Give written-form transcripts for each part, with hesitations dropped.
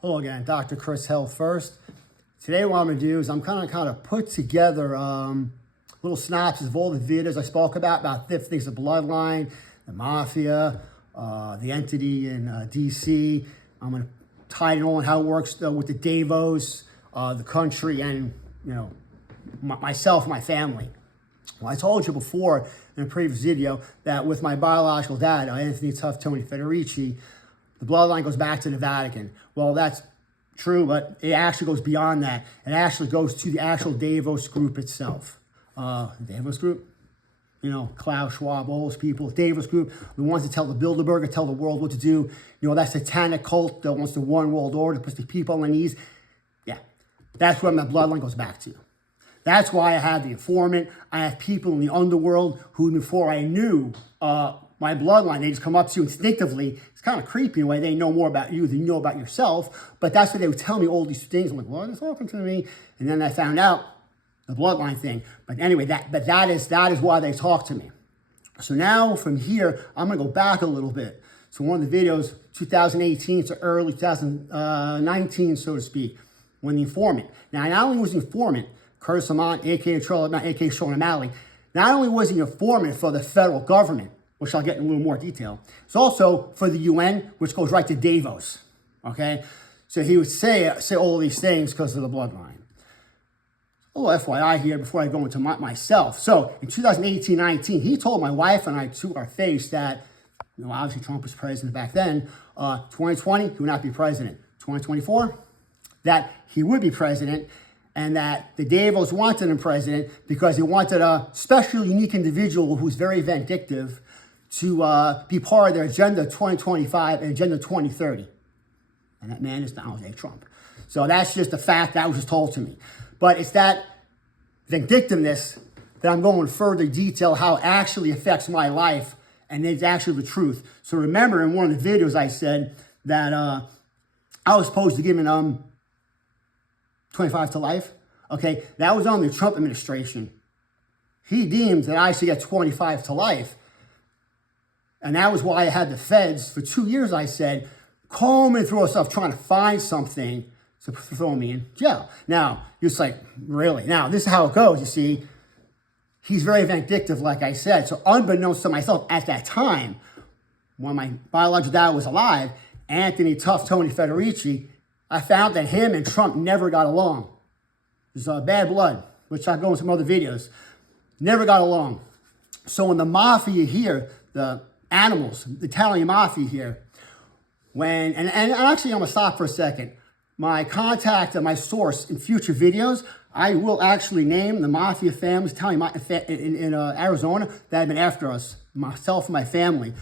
Hello again, Dr. Chris Health first. Today what I'm going to do is I'm kind of put together little synopsis of all the videos I spoke about different things, the bloodline, the Mafia, the entity in DC. I'm going to tie it all in how it works with the Davos, the country, and myself and my family. Well, I told you before in a previous video that with my biological dad, Anthony Tough Tony Federici, the bloodline goes back to the Vatican. Well, that's true, but it actually goes beyond that. It actually goes to the actual Davos group itself. Davos group, Klaus Schwab, all those people. Davos group, the ones that tell the Bilderberger, tell the world what to do. That satanic cult that wants the one world order, puts the people on their knees. Yeah, that's where my bloodline goes back to. That's why I have the informant. I have people in the underworld who, before I knew my bloodline, they just come up to you instinctively. It's kind of creepy in a way. They know more about you than you know about yourself. But that's why they would tell me all these things. I'm like, what is happening to me? And then I found out the bloodline thing. But anyway, that is why they talk to me. So now from here, I'm going to go back a little bit. So one of the videos, 2018 to early 2019, so to speak, when the informant. Now, not only was the informant, Curtis Lamont, a.k.a. Sean O'Malley, not only was he an informant for the federal government, which I'll get in a little more detail, it's also for the UN, which goes right to Davos, okay? So he would say all these things because of the bloodline. A little FYI here before I go into myself. So in 2018-19, he told my wife and I to our face that, obviously Trump was president back then, 2020, he would not be president. 2024, that he would be president, and that the Davos wanted him president because he wanted a special, unique individual who's very vindictive to be part of their Agenda 2025 and Agenda 2030. And that man is Donald J. Trump. So that's just a fact that was just told to me. But it's that vindictiveness that I'm going to further detail how it actually affects my life, and it's actually the truth. So remember in one of the videos I said that I was supposed to give him 25 to life. Okay, that was on the Trump administration. He deemed that I should get 25 to life. And that was why I had the feds for 2 years, I said, combing through stuff, trying to find something to throw me in jail. Now, you're just like, really? Now, this is how it goes, you see. He's very vindictive, like I said. So unbeknownst to myself at that time, when my biological dad was alive, Anthony Tough Tony Federici, I found that him and Trump never got along. There's bad blood, which I'll go in some other videos. Never got along. So when the Mafia here, the animals, the Italian Mafia here, and actually I'm going to stop for a second. My contact and my source in future videos, I will actually name the Mafia families, Italian in Arizona that have been after us, myself and my family.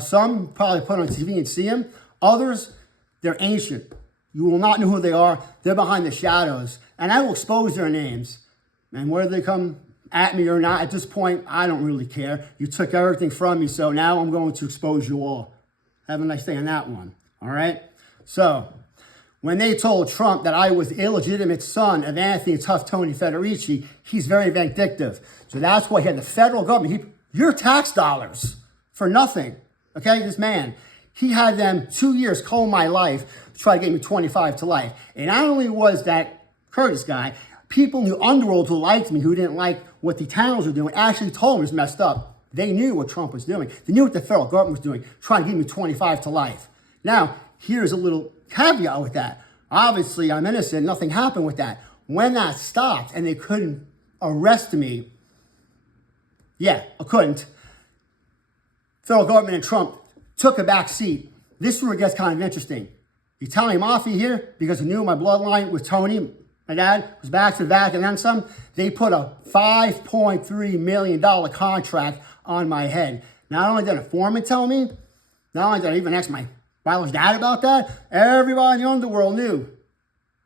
Some probably put on TV and see them. Others, they're ancient. You will not know who they are. They're behind the shadows. And I will expose their names. And whether they come at me or not, at this point, I don't really care. You took everything from me, so now I'm going to expose you all. Have a nice day on that one. All right? So, when they told Trump that I was the illegitimate son of Anthony Tough Tony Federici, he's very vindictive. So that's why he had the federal government. Your tax dollars for nothing. Okay? This man. He had them 2 years calling my life to try to get me 25 to life. And not only was that Curtis guy, people in the underworld who liked me, who didn't like what the Italians were doing, actually told me it was messed up. They knew what Trump was doing. They knew what the federal government was doing, trying to give me 25 to life. Now, here's a little caveat with that. Obviously, I'm innocent. Nothing happened with that. When that stopped and they couldn't arrest me, I couldn't. Federal government and Trump took a back seat. This is where it gets kind of interesting. The Italian Mafia here, because they knew my bloodline with Tony, my dad, was back to the Vatican and then some, they put a $5.3 million contract on my head. Not only did a foreman tell me, not only did I even ask my biological dad about that, everybody in the underworld knew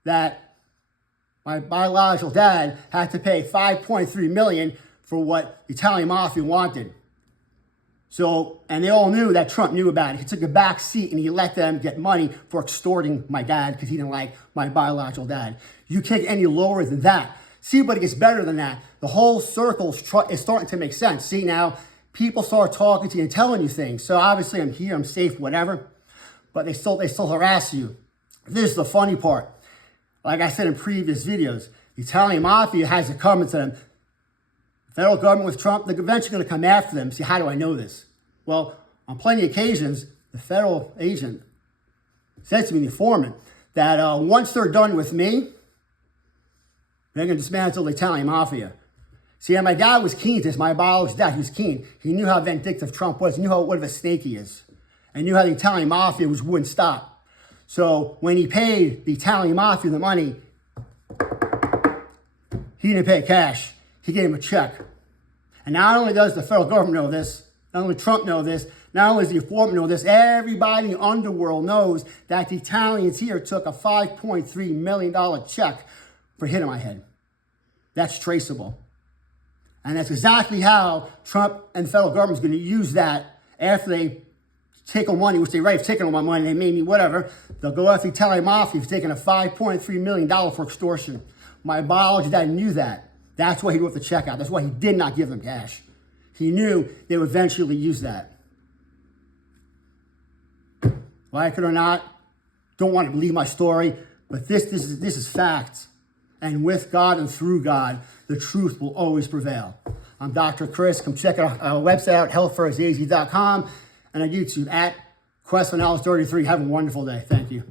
that my biological dad had to pay $5.3 million for what the Italian Mafia wanted. So, and they all knew that Trump knew about it. He took a back seat and he let them get money for extorting my dad because he didn't like my biological dad. You can't get any lower than that. See, but it gets better than that. The whole circle is starting to make sense. See, now people start talking to you and telling you things. So obviously I'm here, I'm safe, whatever. But they still harass you. This is the funny part. Like I said in previous videos, the Italian Mafia has it coming to them. The federal government with Trump, they're eventually going to come after them. See, how do I know this? Well, on plenty of occasions, the federal agent said to me, the informant, that once they're done with me, they're going to dismantle the Italian Mafia. See, and my dad was keen to this. My biologist dad, he was keen. He knew how vindictive Trump was. He knew what of a snake he is. And knew how the Italian Mafia wouldn't stop. So when he paid the Italian Mafia the money, he didn't pay cash. He gave him a check. And not only does the federal government know this, not only Trump know this, not only does the informant know this, everybody in the underworld knows that the Italians here took a $5.3 million check for hitting my head. That's traceable. And that's exactly how Trump and the federal government is going to use that after they take on money, which they right, have taken all my money, they made me whatever. They'll go after the Italian Mafia for taking a $5.3 million for extortion. My biologist dad knew that. That's why he wrote the check out. That's why he did not give them cash. He knew they would eventually use that. Like it or not, don't want to believe my story, but this is fact. And with God and through God, the truth will always prevail. I'm Dr. Chris. Come check our website out, healthfirstaz.com, and on YouTube at Quest for Knowledge 33. Have a wonderful day. Thank you.